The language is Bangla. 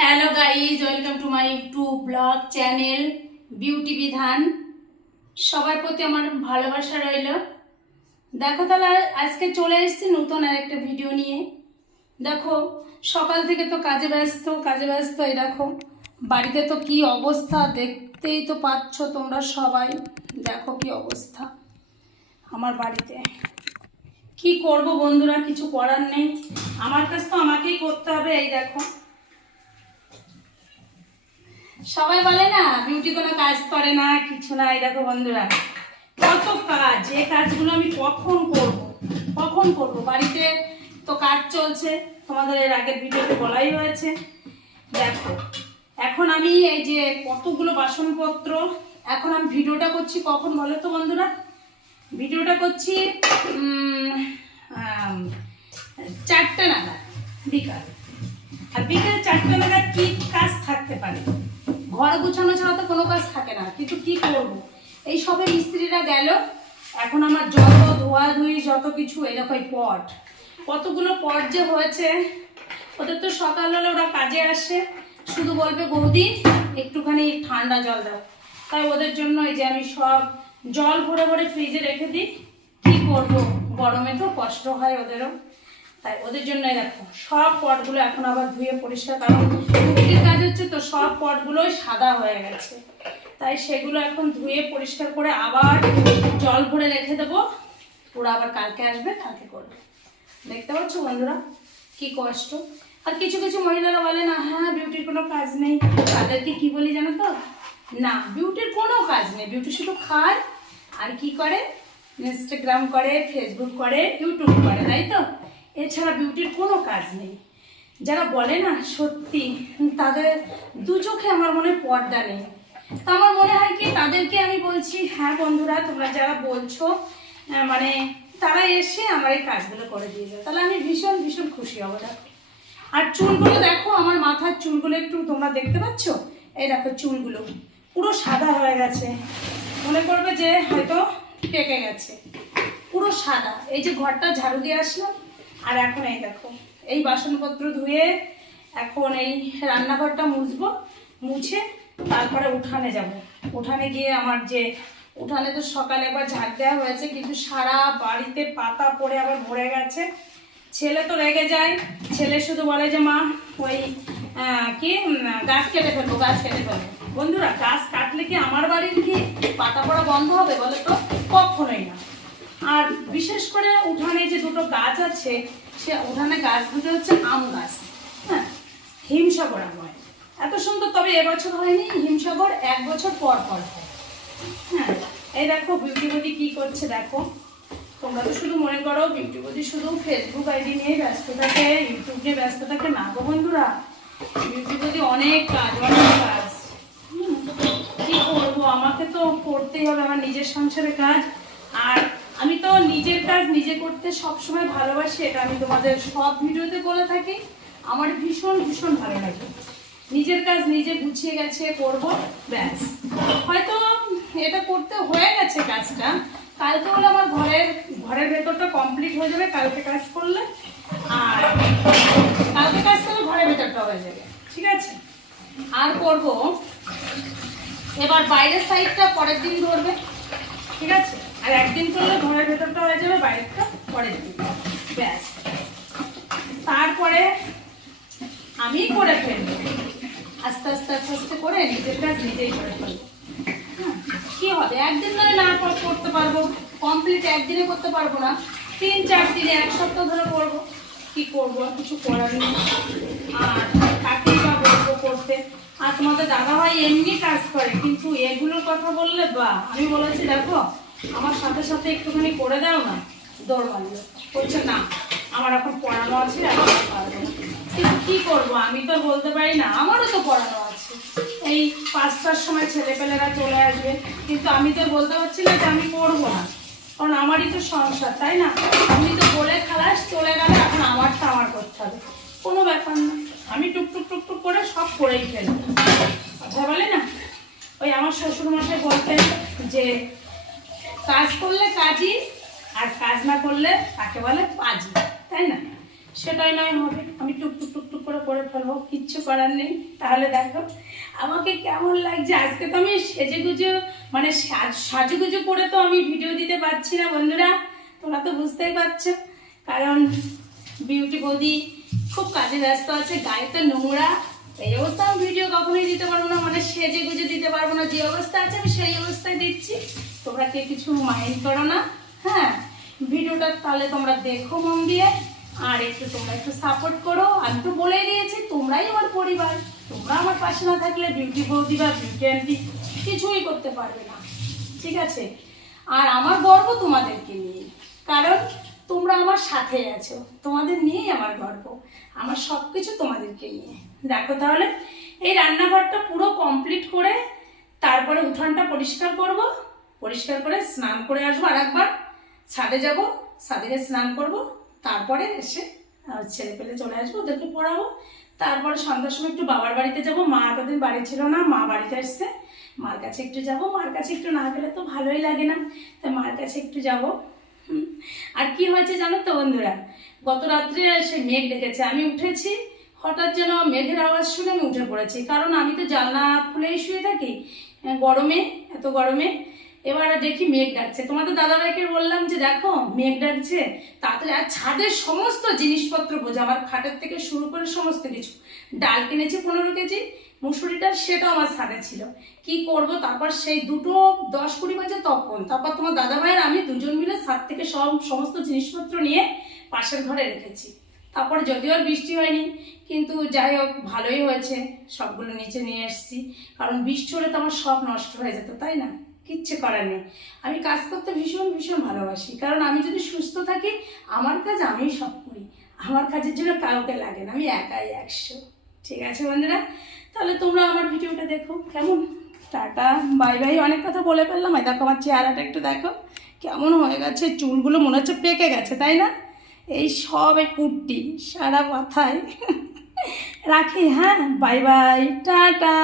Hello guys, welcome to my YouTube blog channel beauty বিধান। সবার প্রতি আমার ভালোবাসা রইল। দেখো তাহলে আজকে চলে এসেছি নতুন আর একটা ভিডিও নিয়ে। দেখো সকাল থেকে তো কাজে ব্যস্ত। এই দেখো বাড়িতে তো কি অবস্থা, দেখতেই তো পাচ্ছ তোমরা সবাই। দেখো কি অবস্থা আমার বাড়িতে। কি করব বন্ধুরা, কিছু করার নেই, আমার কাজ তো আমাকেই করতে হবে। এই দেখো সবাই বলে না বিউটি কোনো কাজ করে না, কিছু না। এই দেখো বন্ধুরা কত কাজ, যে কাজগুলো আমি কখন করব বাড়িতে তো কাজ চলছে, তোমাদের এর আগের ভিডিওতে বলাই হয়েছে। দেখো এখন আমি এই যে কতগুলো বাসনপত্র, এখন আমি ভিডিওটা করছি কখন বলো তো বন্ধুরা, ভিডিওটা করছি 4টে নাগাদ বিকাল। আর বিকেল 4টে নাগাদ কি কাজ থাকতে পারে? ঘর গুছানো ছাড়া তো কোনো কাজ থাকে না, কিন্তু কি করব, এই সবে মিস্ত্রিরা গেল। এখন আমার যত ধোয়াধুয়ি যত কিছু, এরকম পট, কতগুলো পট যে হয়েছে। ওদের তো সকাল হলে ওরা কাজে আসে, শুধু বলবে বৌদি একটুখানি ঠান্ডা জল দাও, তাই ওদের জন্য এই যে আমি সব জল ভরে ভরে ফ্রিজে রেখে দিই। কি করব, গরমে তো কষ্ট হয় ওদেরও, তাই ওদের জন্য দেখো সব পটগুলো এখন আবার ধুয়ে পরিষ্কার, কারণ রুটির কাজ হচ্ছে তো সব পটগুলোই সাদা হয়ে গেছে, তাই সেগুলো এখন ধুয়ে পরিষ্কার করে আবার জল ভরে রেখে দেবো। ওরা আবার কালকে আসবে, কালকে করবে। দেখতে পাচ্ছ বন্ধুরা কি কষ্ট। আর কিছু কিছু মহিলারা বলে না হ্যাঁ বিউটির কোনো কাজ নেই, তাদেরকে কি বলি জানো তো, না বিউটির কোনো কাজ নেই, বিউটি শুধু খায় আর কি করে, ইনস্টাগ্রাম করে, ফেসবুক করে, ইউটিউব করে, তাই তো, এছাড়া বিউটির কোনো কাজ নেই। যারা বলে না সত্যি তাদের দু চোখে আমার মনে পর্দা নেই। তা আমার মনে হয় কি তাদেরকে আমি বলছি হ্যাঁ বন্ধুরা তোমরা যারা বলছো মানে তারা এসে আমার এই কাজগুলো করে দিয়ে যাও, তাহলে আমি ভীষণ ভীষণ খুশি হবো। দেখো আর চুলগুলো দেখো, আমার মাথার চুলগুলো একটু তোমরা দেখতে পাচ্ছ, এই দেখো চুলগুলো পুরো সাদা হয়ে গেছে, মনে করবে যে হয়তো পেকে গেছে, পুরো সাদা। এই যে ঘরটা ঝাড়ু দিয়ে আসলাম, আর এখন এই দেখো এই বাসনপত্র ধুয়ে এখন এই রান্নাঘরটা মুছবো, মুছে তারপরে উঠানে যাব। উঠানে গিয়ে আমার যে উঠানে তো সকালে একবার ঝাড় দেওয়া হয়েছে, কিন্তু সারা বাড়িতে পাতা পড়ে আবার ভরে গেছে। ছেলে তো রেগে যায়, ছেলে শুধু বলে যে মা ওই কি গাছ কেটে ফেলবো। বন্ধুরা গাছ কাটলে কি আমার বাড়ির কি পাতা পড়া বন্ধ হবে বলো তো? কখনোই না। আর বিশেষ করে উঠানে যে দুটো গাছ আছে, সে উঠানে গাছ দুটো হচ্ছে আম গাছ, হ্যাঁ, হিমসাগর আম হয় এত সুন্দর, তবে এবছর হয়নি, হিমসাগর 1 বছর পর পর হয়। হ্যাঁ এই দেখো বিউটি বদি কি করছে দেখো। তোমরা তো শুধু মনে করো বিউটি বদি শুধু ফেসবুক আইডি নিয়ে ব্যস্ত থাকে, ইউটিউব নিয়ে ব্যস্ত থাকে, না গো বন্ধুরা, বিউটি বদি অনেক কাজ কি করবো, আমাকে তো করতেই হবে আমার নিজের সংসারের কাজ। আর আমি তো নিজের কাজ নিজে করতে সবসময় ভালোবাসি, এটা আমি তোমাদের সব ভিডিওতে বলে থাকি। আমার ভীষণ ভীষণ ভালো লাগে, নিজের কাজ নিজে গুছিয়ে গেছে করব, ব্যাস। হয়তো এটা করতে হয়ে গেছে কাজটা, কালকে হলে আমার ঘরের ভেতরটা কমপ্লিট হয়ে যাবে, কালকে কাজ করলে, আর কালকে কাজ করলে ঘরের ভেতরটা হয়ে যাবে, ঠিক আছে। আর করব এবার বাইরের সাইডটা পরের দিন ধরবে, ঠিক আছে। আর একদিন করলে ঘরের ভেতরটা হয়ে যাবে, বাইরেরটা পরের দিন, ব্যাস। তারপরে আমি করে ফেলবো, আস্তে আস্তে আস্তে আস্তে করে নিজের কাজ নিজেই করে ফেলবো। হ্যাঁ কি হবে, একদিন ধরে না করতে পারবো, কমপ্লিট একদিনে করতে পারবো না, 3-4 দিনে, 1 সপ্তাহ ধরে করবো। কি করবো, আর কিছু করার নেই। আর কাকেই বা বলবো করতে। আর তোমাদের দাদাভাই এমনি কাজ করে, কিন্তু এগুলোর কথা বললে বা আমি বলেছি দেখো আমার সাথে সাথে একটুখানি করে দাও না, দৌড় মারলো, বলছে না আমার এখন পড়ানো আছে, এখন পারবো না। কিন্তু কি করবো, আমি তো বলতে পারি না, আমারও তো পড়ানো আছে, এই 5টার সময় ছেলেপেলেরা চলে আসবে, কিন্তু আমি তো বলতে পারছি না যে আমি করবো না, কারণ আমারই তো সংসার, তাই না। আমি তো বলে খালাস চলে গেলে এখন আমারটা আমার করতে হবে, কোনো ব্যাপার না, আমি টুকটুক টুকটুক করে সব করেই ফেলবো। কথা বলে না, ওই আমার শ্বশুরমশাই বলতেন যে কাজ করলে কাজই, আর কাজ না করলে তাকে বলে পাজি, তাই না। সেটাই নয় হবে, আমি টুকটুক টুকটুক করে করে ফেলবো, কিচ্ছু করার নেই। তাহলে দেখো আমাকে কেমন লাগছে। আজকে তো আমি সেজেগুজো মানে সাজুগুজু করে তো আমি ভিডিও দিতে পারছি না বন্ধুরা, তোমরা তো বুঝতেই পারছো, কারণ বিউটি বৌদি খুব কাজে ব্যস্ত আছে, গায়ে তো নোংরা, এই অবস্থা আমি ভিডিও কখনোই দিতে পারবো না, মানে সেজে গুজে দিতে পারবো না। যে অবস্থা আছে আমি সেই অবস্থায় দিচ্ছি, তোমরা কে কিছু মাইন্ড করো না। হ্যাঁ, ভিডিওটা তাহলে তোমরা দেখো মন দিয়ে, আর তোমরা একটু সাপোর্ট করো। আমি তো বলেই দিয়েছি তোমরাই আমার পরিবার, তোমরা আমার পাশে না থাকলে বিউটি বৌদি বা বিউটি আন্টি কিছুই করতে পারবে না, ঠিক আছে? আর আমার গর্ব তোমাদেরকে নিয়ে, কারণ তোমরা আমার সাথে আছো, তোমাদের নিয়েই আমার গর্ব, আমার সব কিছু তোমাদেরকে নিয়ে। দেখো তাহলে এই রান্নাঘরটা পুরো কমপ্লিট করে তারপরে উঠানটা পরিষ্কার করব, পরিষ্কার করে স্নান করে আসবো, আর একবার ছাদে যাব, ছাদে গিয়ে স্নান করব, তারপরে এসে ছেলে পেলে চলে আসবো, ওদেরকে পড়াবো। তারপরে সন্ধ্যার সময় একটু বাবার বাড়িতে যাব, মা এতদিন বাড়ি ছিল না, মা বাড়িতে এসছে, মার কাছে একটু যাব, মার কাছে একটু না গেলে তো ভালোই লাগে না, তাই মার কাছে একটু যাব। আর কি হয়েছে জানো তো বন্ধুরা, গত রাত্রে সে মেঘ ডেকেছে, আমি উঠেছি, হঠাৎ যেন মেঘের আওয়াজ শুনে আমি উঠে পড়েছি, কারণ আমি তো জানলা খুলেই শুয়ে থাকি গরমে, এত গরমে। এবার দেখি মেঘ ডাকছে, তোমাদের দাদাভাইকে বললাম যে দেখো মেঘ ডাকছে তাড়াতাড়ি, আর ছাদের সমস্ত জিনিসপত্র বোঝা, আমার খাটের থেকে শুরু করে সমস্ত কিছু, ডাল কিনেছি 15 কেজি, মুসুরিটা সেটাও আমার ছাদে ছিল, কি করব। তারপর সেই 2:10-20 বাজে তখন, তারপর তোমার দাদাভাইয়ের আমি দুজন মিলে ছাদ থেকে সমস্ত জিনিসপত্র নিয়ে পাশের ঘরে রেখেছি। তারপরে যদিও আর বৃষ্টি হয়নি, কিন্তু যাই হোক ভালোই হয়েছে, সবগুলো নিচে নিয়ে এসেছি, কারণ বৃষ্টি হলে তো আমার সব নষ্ট হয়ে যেত, তাই না? কিচ্ছু করার নেই, আমি কাজ করতে ভীষণ ভীষণ ভালোবাসি, কারণ আমি যদি সুস্থ থাকি আমার কাজ আমিই সব করি, আমার কাজের জন্য কাউকে লাগে না, আমি একাই 100। ঠিক আছে বন্ধুরা, তাহলে তোমরা আমার ভিডিওটা দেখো কেমন। টাটা বাই বাই, অনেক কথা বলে ফেললাম। এই দেখো আমার চেহারাটা একটু দেখো কেমন হয়ে গেছে, চুলগুলো মনে হচ্ছে পেকে গেছে, তাই না? এই সব এই কুর্তি সারা মাথায় রাখি। হ্যাঁ, বাই বাই, টাটা।